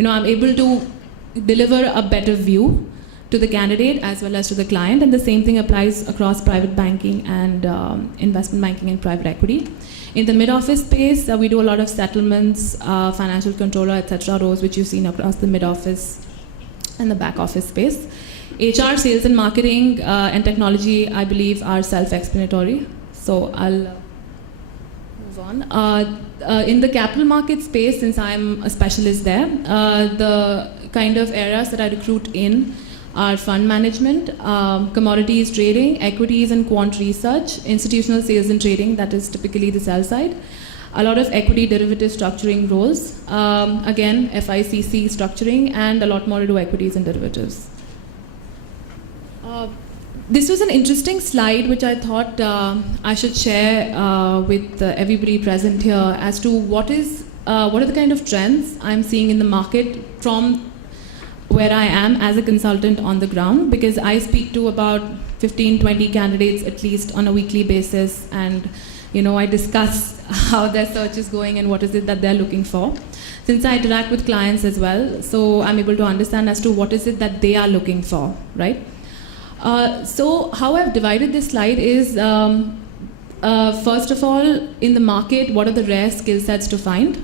I'm able to deliver a better view to the candidate as well as to the client, and the same thing applies across private banking and investment banking and private equity. In the mid-office space, we do a lot of settlements, financial controller, etc. roles, which you've seen across the mid-office and the back-office space. HR, sales and marketing, and technology, I believe, are self-explanatory. So I'll move on. In the capital market space, since I'm a specialist there, the kind of areas that I recruit in are fund management, commodities trading, equities and quant research, institutional sales and trading, that is typically the sell side, a lot of equity derivative structuring roles, again, FICC structuring, and a lot more to do equities and derivatives. This was an interesting slide which I thought I should share with everybody present here as to what are the kind of trends I'm seeing in the market from where I am as a consultant on the ground, because I speak to about 15-20 candidates at least on a weekly basis, and I discuss how their search is going and what is it that they're looking for. Since I interact with clients as well, so I'm able to understand as to what is it that they are looking for, right? So how I've divided this slide is, first of all, in the market, what are the rare skill sets to find?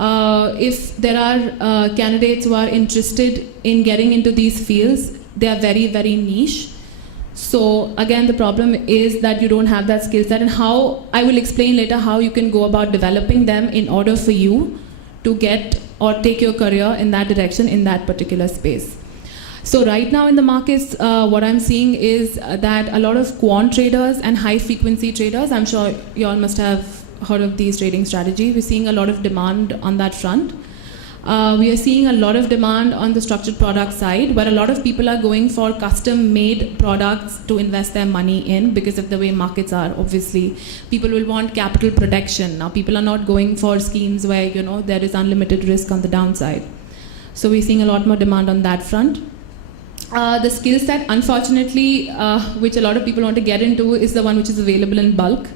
If there are candidates who are interested in getting into these fields, they are very, very niche. So again, the problem is that you don't have that skill set, and how I will explain later how you can go about developing them in order for you to get or take your career in that direction in that particular space. So right now in the markets, what I'm seeing is that a lot of quant traders and high frequency traders, I'm sure you all must have heard of these trading strategies. We're seeing a lot of demand on that front. We are seeing a lot of demand on the structured product side, where a lot of people are going for custom-made products to invest their money in because of the way markets are. Obviously, people will want capital protection. Now, people are not going for schemes where there is unlimited risk on the downside. So we're seeing a lot more demand on that front. The skill set, unfortunately, which a lot of people want to get into, is the one which is available in bulk,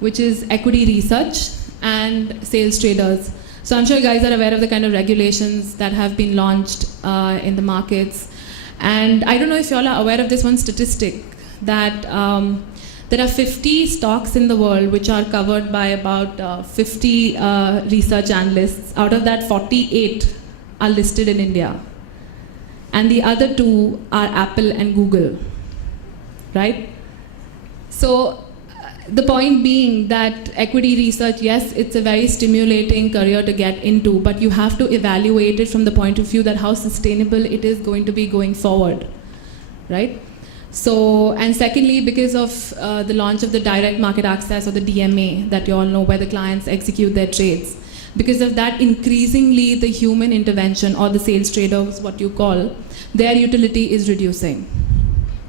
which is equity research and sales traders. So I'm sure you guys are aware of the kind of regulations that have been launched in the markets. And I don't know if you all are aware of this one statistic, that there are 50 stocks in the world which are covered by about 50 research analysts. Out of that, 48 are listed in India. And the other two are Apple and Google, right? So the point being that equity research, yes, it's a very stimulating career to get into, but you have to evaluate it from the point of view that how sustainable it is going to be going forward, right? So, and secondly, because of the launch of the direct market access, or the DMA that you all know, where the clients execute their trades, because of that, increasingly the human intervention, or the sales traders, what you call, their utility is reducing.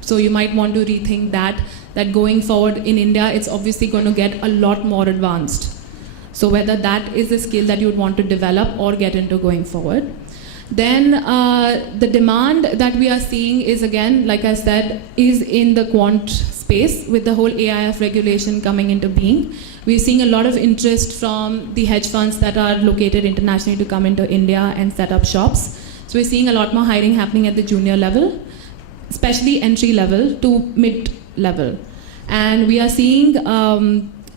So you might want to rethink that going forward in India, it's obviously going to get a lot more advanced. So whether that is a skill that you would want to develop or get into going forward. Then the demand that we are seeing is, again, like I said, is in the quant space with the whole AIF regulation coming into being. We're seeing a lot of interest from the hedge funds that are located internationally to come into India and set up shops. So we're seeing a lot more hiring happening at the junior level, especially entry level to mid level. And we are seeing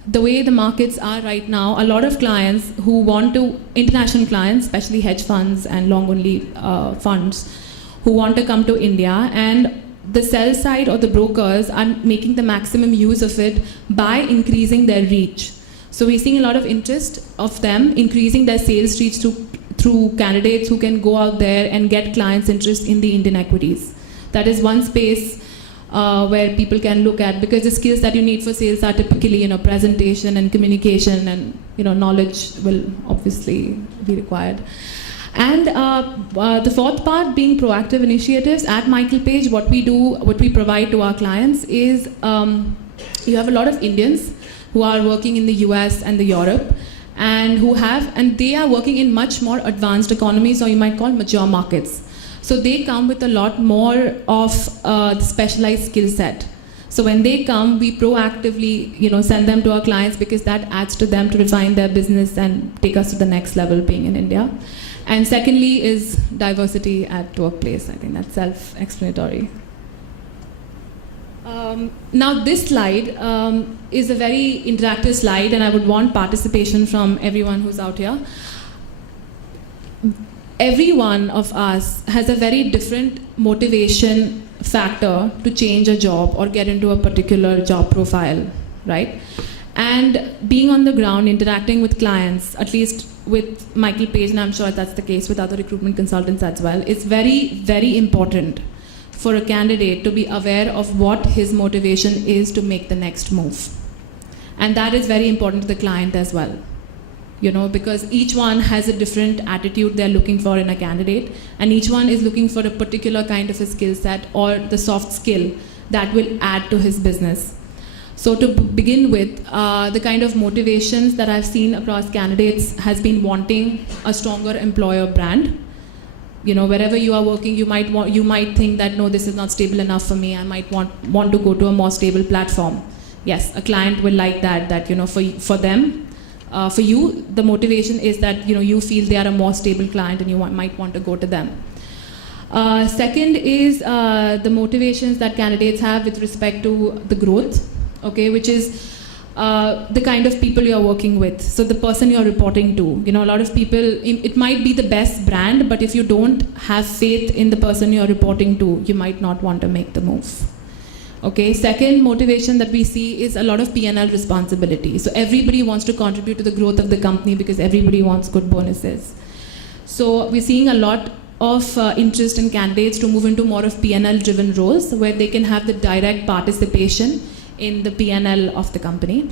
the way the markets are right now, a lot of clients who want to, international clients, especially hedge funds and long only funds, who want to come to India, and the sell side or the brokers are making the maximum use of it by increasing their reach. So we're seeing a lot of interest of them increasing their sales reach through candidates who can go out there and get clients' interest in the Indian equities. That is one space where people can look at, because the skills that you need for sales are typically, presentation and communication, and knowledge will obviously be required. And the fourth part being proactive initiatives. At Michael Page, what we provide to our clients is, you have a lot of Indians who are working in the US and the Europe, and they are working in much more advanced economies, or you might call mature markets. So they come with a lot more of the specialized skill set. So when they come, we proactively, send them to our clients, because that adds to them to refine their business and take us to the next level being in India. And secondly is diversity at workplace. I think that's self-explanatory. Now this slide is a very interactive slide, and I would want participation from everyone who's out here. Every one of us has a very different motivation factor to change a job or get into a particular job profile, right? And being on the ground, interacting with clients, at least with Michael Page, and I'm sure that's the case with other recruitment consultants as well, it's very, very important for a candidate to be aware of what his motivation is to make the next move. And that is very important to the client as well. You know, because each one has a different attitude they're looking for in a candidate, and each one is looking for a particular kind of a skill set or the soft skill that will add to his business. So to begin with, the kind of motivations that I've seen across candidates has been wanting a stronger employer brand. You know, wherever you are working, you might think that, no, this is not stable enough for me. I might want to go to a more stable platform. Yes, a client will like that, you know, for them. For you, the motivation is that, you know, you feel they are a more stable client and you might want to go to them. Second is the motivations that candidates have with respect to the growth, okay, which is the kind of people you're working with. So the person you're reporting to. You know, a lot of people, it might be the best brand, but if you don't have faith in the person you're reporting to, you might not want to make the move. Okay, second motivation that we see is a lot of P&L responsibility. So everybody wants to contribute to the growth of the company because everybody wants good bonuses. So we're seeing a lot of interest in candidates to move into more of P&L driven roles where they can have the direct participation in the P&L of the company.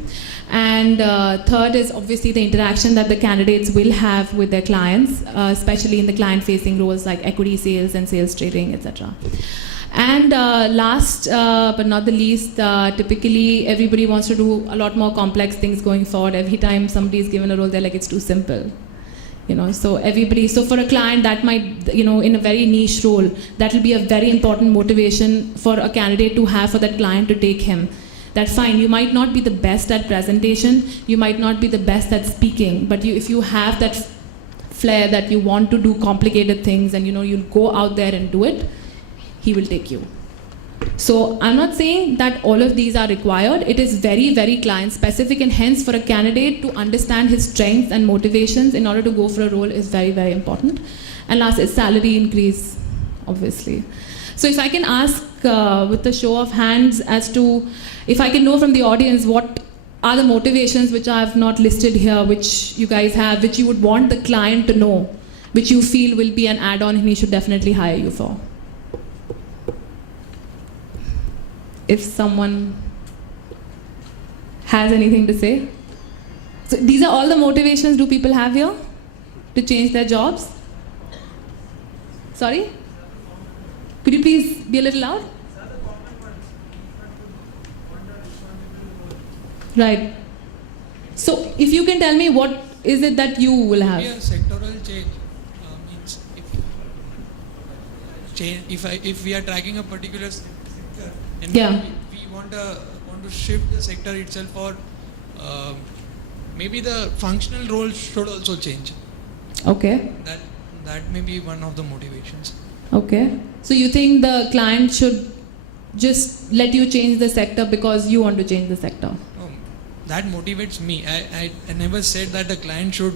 And third is obviously the interaction that the candidates will have with their clients, especially in the client facing roles like equity sales and sales trading, etc. And last but not the least, typically everybody wants to do a lot more complex things going forward. Every time somebody is given a role, they're like, it's too simple. You know, so for a client that might, you know, in a very niche role, that will be a very important motivation for a candidate to have for that client to take him. That fine, you might not be the best at presentation, you might not be the best at speaking, but if you have that flair that you want to do complicated things and, you know, you'll go out there and do it, he will take you. So I'm not saying that all of these are required. It is very, very client specific, and hence for a candidate to understand his strengths and motivations in order to go for a role is very, very important. And last is salary increase, obviously. So if I can ask with a show of hands as to, if I can know from the audience what are the motivations which I have not listed here, which you guys have, which you would want the client to know, which you feel will be an add-on and he should definitely hire you for. If someone has anything to say. So these are all the motivations do people have here to change their jobs? Sorry? Could you please be a little loud? Right. So if you can tell me what is it that you will have? Maybe a sectoral change means if we are tracking a particular sector and we want to shift the sector itself, or maybe the functional role should also change. Okay. That may be one of the motivations. Okay. So you think the client should just let you change the sector because you want to change the sector? That motivates me. I never said that the client should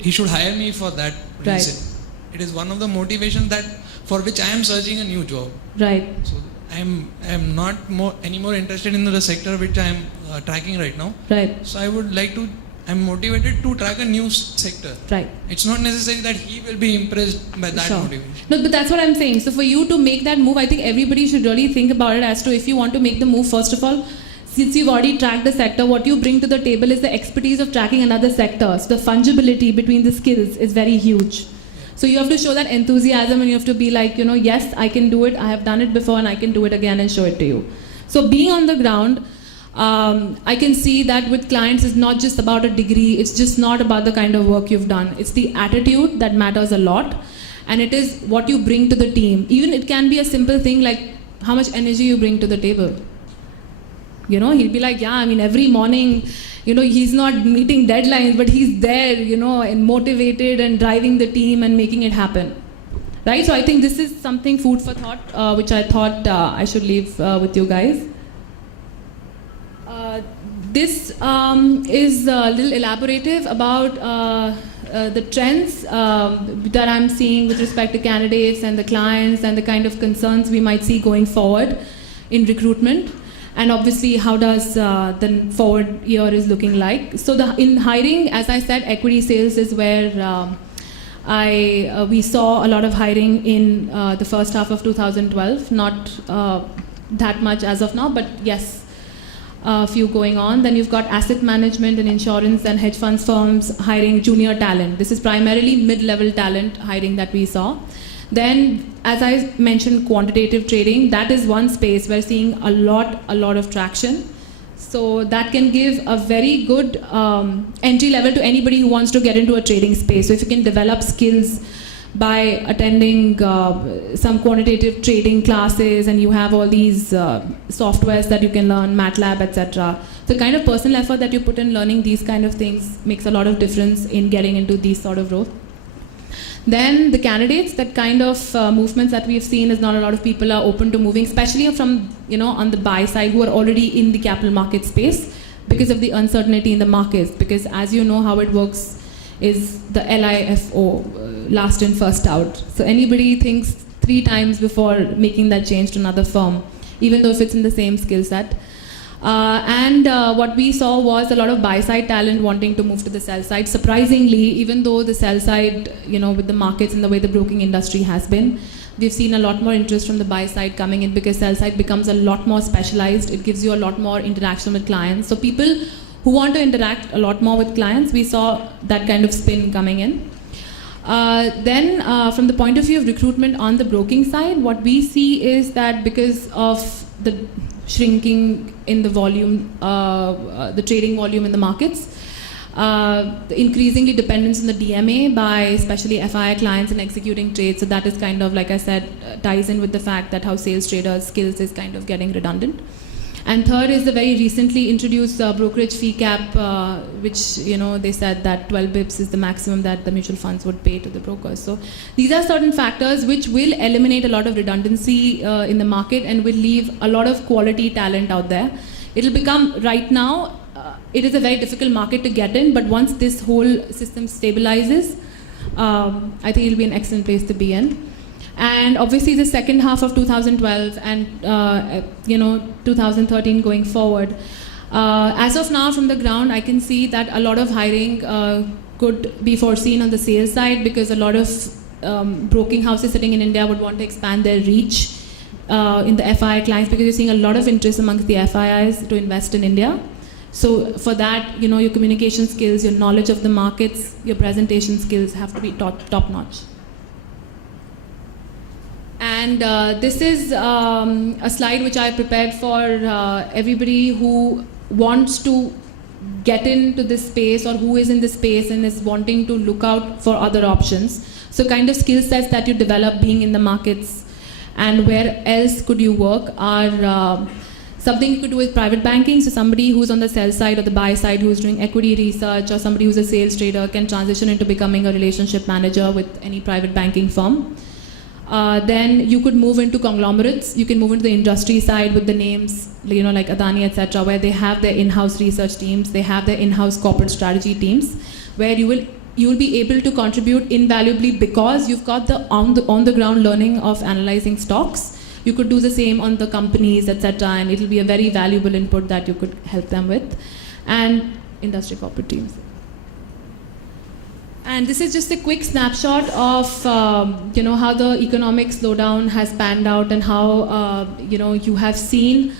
he should hire me for that reason. Right. It is one of the motivations that for which I am searching a new job. Right. So I am not any more interested in the sector which I am tracking right now. Right. So I'm motivated to track a new sector. Right. It's not necessary that he will be impressed by that motivation. No, but that's what I'm saying. So for you to make that move, I think everybody should really think about it as to if you want to make the move, first of all, since you've already tracked the sector, what you bring to the table is the expertise of tracking another sector. So the fungibility between the skills is very huge. So you have to show that enthusiasm and you have to be like, you know, yes, I can do it. I have done it before and I can do it again and show it to you. So being on the ground, I can see that with clients it's not just about a degree. It's just not about the kind of work you've done. It's the attitude that matters a lot. And it is what you bring to the team. Even it can be a simple thing like how much energy you bring to the table. You know, he'll be like, yeah, I mean, every morning, he's not meeting deadlines, but he's there, and motivated and driving the team and making it happen. Right? So I think this is something food for thought, which I thought I should leave with you guys. This is a little elaborative about the trends that I'm seeing with respect to candidates and the clients and the kind of concerns we might see going forward in recruitment. And obviously, how does the forward year is looking like? So in hiring, as I said, equity sales is where we saw a lot of hiring in the first half of 2012. Not that much as of now, but yes, a few going on. Then you've got asset management and insurance and hedge funds firms hiring junior talent. This is primarily mid-level talent hiring that we saw. Then, as I mentioned, quantitative trading, that is one space we're seeing a lot of traction. So that can give a very good entry level to anybody who wants to get into a trading space. So if you can develop skills by attending some quantitative trading classes, and you have all these softwares that you can learn, MATLAB, etc. The kind of personal effort that you put in learning these kind of things makes a lot of difference in getting into these sort of roles. Then the candidates, that kind of movements that we've seen is not a lot of people are open to moving, especially from, on the buy side who are already in the capital market space because of the uncertainty in the markets. Because as you know, how it works is the LIFO, last in, first out. So anybody thinks 3 times before making that change to another firm, even though if it's in the same skill set. And what we saw was a lot of buy-side talent wanting to move to the sell side. Surprisingly, even though the sell side, with the markets and the way the broking industry has been, we've seen a lot more interest from the buy side coming in because sell side becomes a lot more specialized. It gives you a lot more interaction with clients. So people who want to interact a lot more with clients, we saw that kind of spin coming in. Then from the point of view of recruitment on the broking side, what we see is that because of the shrinking in the volume, the trading volume in the markets, the increasingly dependence on the DMA by especially FII clients in executing trades. So that is kind of, like I said, ties in with the fact that how sales traders' skills is kind of getting redundant. And third is the very recently introduced brokerage fee cap, which, they said that 12 bips is the maximum that the mutual funds would pay to the brokers. So these are certain factors which will eliminate a lot of redundancy in the market and will leave a lot of quality talent out there. It'll become, right now, it is a very difficult market to get in, but once this whole system stabilizes, I think it'll be an excellent place to be in. And obviously the second half of 2012 and 2013 going forward, as of now from the ground I can see that a lot of hiring could be foreseen on the sales side because a lot of broking houses sitting in India would want to expand their reach in the FII clients, because you're seeing a lot of interest amongst the FIIs to invest in India. So for that, your communication skills, your knowledge of the markets, your presentation skills have to be top notch. And this is a slide which I prepared for everybody who wants to get into this space or who is in this space and is wanting to look out for other options. So kind of skill sets that you develop being in the markets and where else could you work are something you could do with private banking. So somebody who's on the sell side or the buy side who's doing equity research, or somebody who's a sales trader can transition into becoming a relationship manager with any private banking firm. Then you could move into conglomerates. You can move into the industry side with the names, like Adani, etc., where they have their in-house research teams, they have their in-house corporate strategy teams, where you will be able to contribute invaluably because you've got the on the ground learning of analyzing stocks. You could do the same on the companies, etc., and it'll be a very valuable input that you could help them with, and industry corporate teams. And this is just a quick snapshot of how the economic slowdown has panned out and how you have seen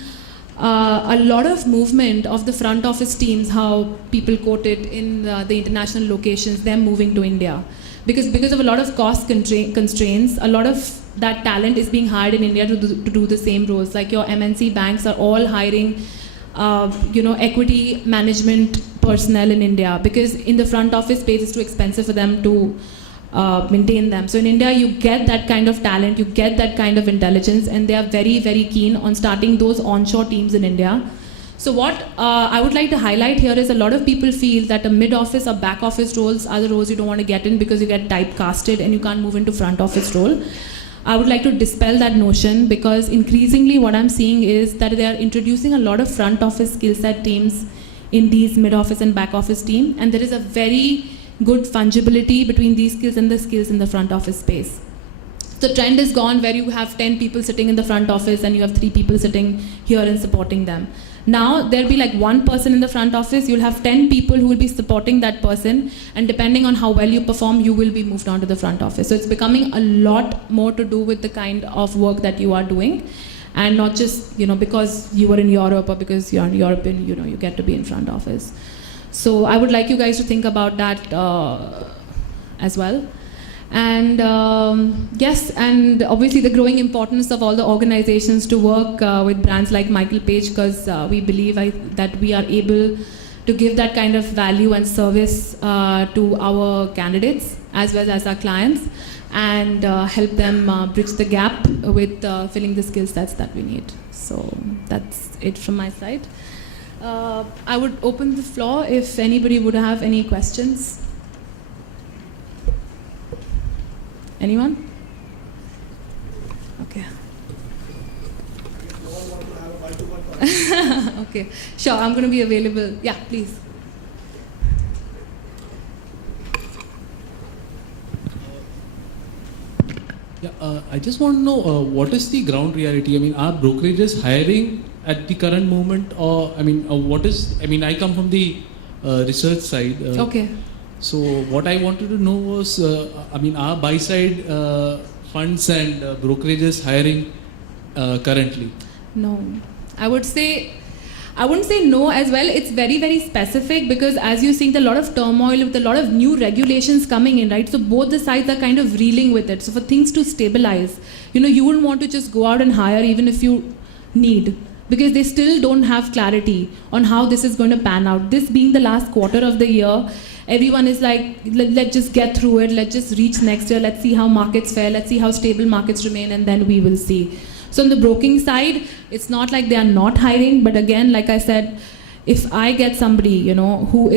a lot of movement of the front office teams, how people quote it in the international locations, them moving to India. Because of a lot of cost constraints, a lot of that talent is being hired in India to do the same roles. Like your MNC banks are all hiring equity management personnel in India, because in the front office space it's too expensive for them to maintain them. So in India you get that kind of talent, you get that kind of intelligence, and they are very, very keen on starting those onshore teams in India So what I would like to highlight here is a lot of people feel that the mid-office or back-office roles are the roles you don't want to get in because you get typecasted and you can't move into front-office role. I would like to dispel that notion because increasingly what I'm seeing is that they are introducing a lot of front-office skill set teams in these mid-office and back-office team, and there is a very good fungibility between these skills and the skills in the front-office space. The trend is gone where you have 10 people sitting in the front office and you have 3 people sitting here and supporting them. Now there'll be like 1 person in the front office, you'll have 10 people who will be supporting that person, and depending on how well you perform, you will be moved on to the front office. So it's becoming a lot more to do with the kind of work that you are doing, and not just because you were in Europe or because you're European, you get to be in front office. So I would like you guys to think about that as well. And yes, and obviously the growing importance of all the organizations to work with brands like Michael Page, because we believe that we are able to give that kind of value and service to our candidates as well as our clients, and help them bridge the gap with filling the skill sets that we need. So that's it from my side. I would open the floor if anybody would have any questions. Anyone? Okay. Okay. Sure, I'm going to be available. Yeah, please. Yeah, I just want to know what is the ground reality? I mean, are brokerages hiring at the current moment, or what is? I come from the research side. Okay. So what I wanted to know was, are buy-side funds and brokerages hiring currently? No, I wouldn't say no as well. It's very, very specific because as you see, a lot of turmoil with a lot of new regulations coming in, right? So both the sides are kind of reeling with it. So for things to stabilize, you wouldn't want to just go out and hire even if you need, because they still don't have clarity on how this is going to pan out. This being the last quarter of the year, everyone is like, let's just get through it, let's just reach next year, let's see how markets fare, let's see how stable markets remain, and then we will see. So on the broking side, it's not like they are not hiring, but again, like I said, if I get somebody, who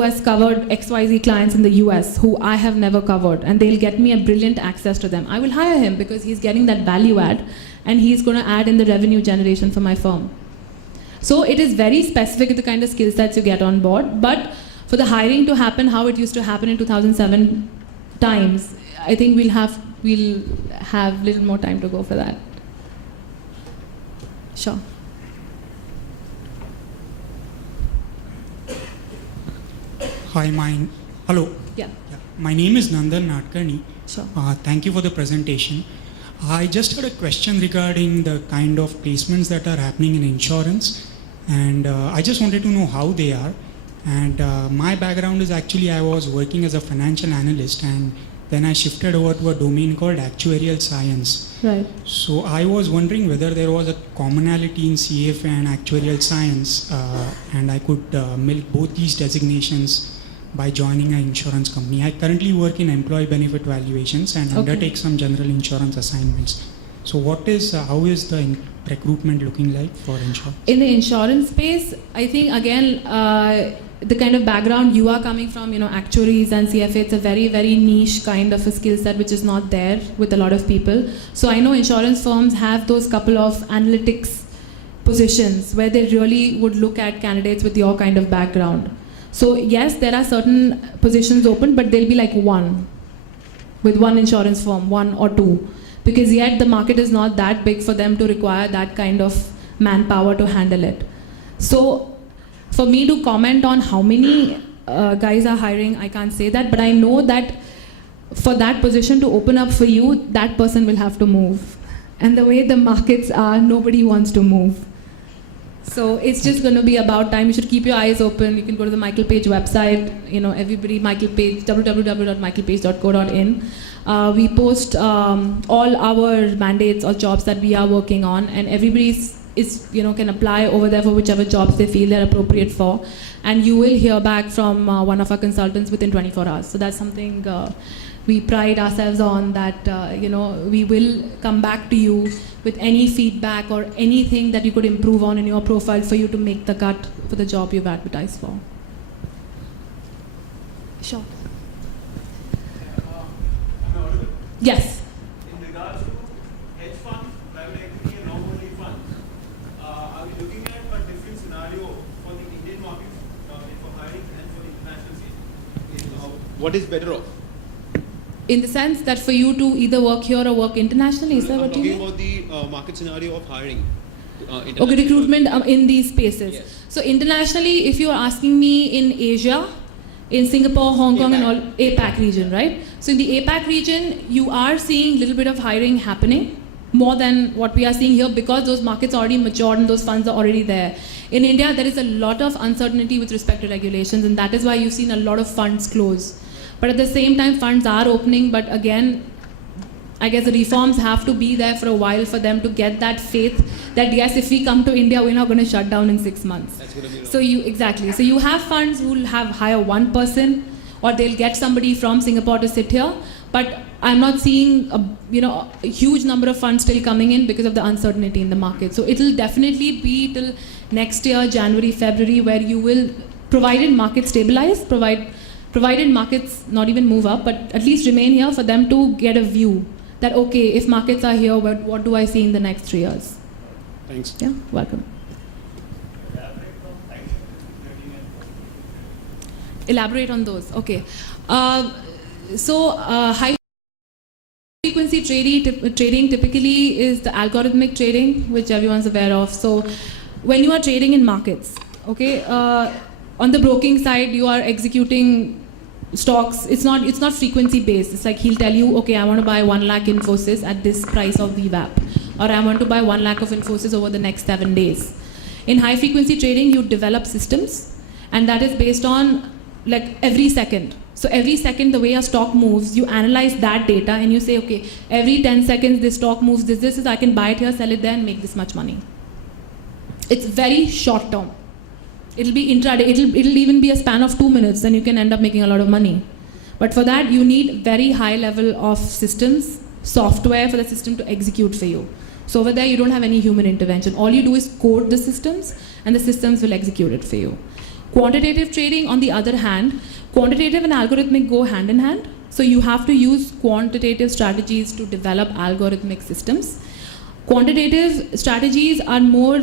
has covered XYZ clients in the US, who I have never covered, and they'll get me a brilliant access to them, I will hire him because he's getting that value add, and he's going to add in the revenue generation for my firm. So it is very specific to the kind of skill sets you get on board, but for the hiring to happen how it used to happen in 2007 times, I think we'll have little more time to go for that. Sure. Hi, hello. Yeah. My name is Nandan Nadkarni. Sure. Thank you for the presentation. I just had a question regarding the kind of placements that are happening in insurance, and I just wanted to know how they are. And my background is actually I was working as a financial analyst, and then I shifted over to a domain called actuarial science. Right. So I was wondering whether there was a commonality in CFA and actuarial science, and I could milk both these designations by joining an insurance company. I currently work in employee benefit valuations and undertake some general insurance assignments. So how is the recruitment looking like for insurance? In the insurance space, I think again, the kind of background you are coming from, actuaries and CFA, it's a very, very niche kind of a skill set which is not there with a lot of people. So I know insurance firms have those couple of analytics positions where they really would look at candidates with your kind of background. So yes, there are certain positions open, but they'll be like one insurance firm, 1 or 2. Because yet the market is not that big for them to require that kind of manpower to handle it. So for me to comment on how many guys are hiring, I can't say that, but I know that for that position to open up for you, that person will have to move. And the way the markets are, nobody wants to move. So it's just going to be about time. You should keep your eyes open. You can go to the Michael Page website, everybody, Michael Page, www.michaelpage.co.in. We post all our mandates or jobs that we are working on, and everybody can apply over there for whichever jobs they feel they're appropriate for, and you will hear back from one of our consultants within 24 hours. So that's something we pride ourselves on that, we will come back to you with any feedback or anything that you could improve on in your profile for you to make the cut for the job you've advertised for. Sure. Yes. In regards to hedge funds, private equity and long-only funds, are we looking at a different scenario for the Indian market for hiring and for the international scene? What is better off? In the sense that for you to either work here or work internationally, is that what you mean? I'm talking about the market scenario of hiring. Okay, recruitment in these spaces. Yes. So internationally, if you are asking me in Asia, in Singapore, Hong Kong, and all APAC region, right? So in the APAC region, you are seeing a little bit of hiring happening, more than what we are seeing here, because those markets are already matured and those funds are already there. In India, there is a lot of uncertainty with respect to regulations, and that is why you've seen a lot of funds close. But at the same time, funds are opening, but again, I guess the reforms have to be there for a while for them to get that faith that yes, if we come to India, we're not going to shut down in 6 months. That's going to be So so you have funds who will hire one person, or they'll get somebody from Singapore to sit here. But I'm not seeing a huge number of funds still coming in because of the uncertainty in the market. So it'll definitely be till next year, January, February, where you will, provided markets stabilize, provided markets not even move up, but at least remain here for them to get a view that, okay, if markets are here, what do I see in the next 3 years? Thanks. Yeah, welcome. Elaborate on those. Okay. High frequency trading typically is the algorithmic trading, which everyone's aware of. So when you are trading in markets, okay, on the broking side, you are executing stocks. It's not frequency based. It's like he'll tell you, okay, I want to buy 1 lakh Infosys at this price of VWAP, or I want to buy 1 lakh of Infosys over the next 7 days. In high frequency trading, you develop systems, and that is based on like every second. So every second, the way a stock moves, you analyze that data and you say, okay, every 10 seconds this stock moves, this is, I can buy it here, sell it there, and make this much money. It's very short term. It'll be intraday. It'll even be a span of 2 minutes, and you can end up making a lot of money. But for that, you need very high level of systems, software for the system to execute for you. So over there, you don't have any human intervention. All you do is code the systems, and the systems will execute it for you. Quantitative trading, on the other hand, quantitative and algorithmic go hand in hand. So you have to use quantitative strategies to develop algorithmic systems. Quantitative strategies are more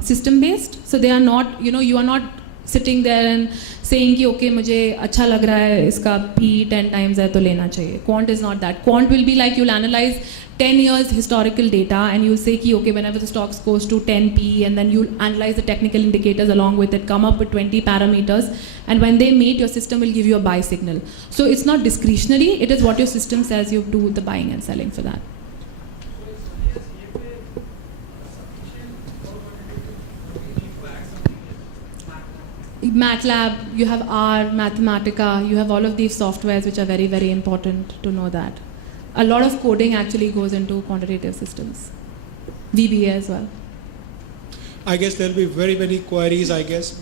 system-based. So they are not, you are not sitting there and saying कि okay मुझे अच्छा लग रहा है इसका P 10 times है तो लेना चाहिए. Quant is not that. Quant will be like you'll analyze 10 years historical data and you'll say कि okay whenever the stock goes to 10p, and then you'll analyze the technical indicators along with it, come up with 20 parameters, and when they meet, your system will give you a buy signal. So it's not discretionary, it is what your system says you do the buying and selling for that. MATLAB, you have R, Mathematica, you have all of these softwares which are very, very important to know that. A lot of coding actually goes into quantitative systems. VBA as well. I guess there'll be very many queries,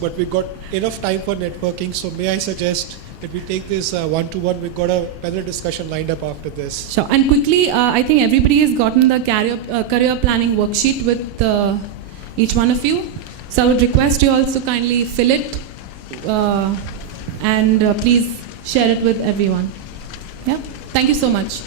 but we've got enough time for networking, so may I suggest that we take this one-to-one. We've got a panel discussion lined up after this. Sure, and quickly, I think everybody has gotten the career planning worksheet with each one of you. So I would request you also kindly fill it and please share it with everyone. Yeah, thank you so much.